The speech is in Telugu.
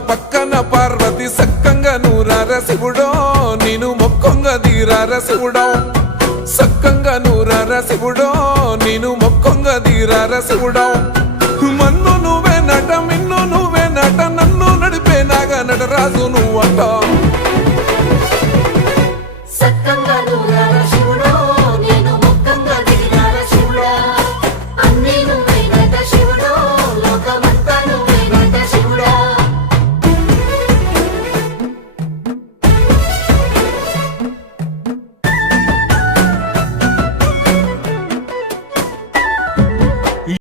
పక్కన పార్వతి సక్కంగా నూరార శివుడో నేను మొక్కంగా తీరార శివుడో సక్కంగా నూరార శివుడో నేను మొక్కంగా తీరార శివుడో మన్ను నువ్వే నట మిన్ను నువ్వే నట నన్ను నడిపే నాగా నటరాజు నువ్వంట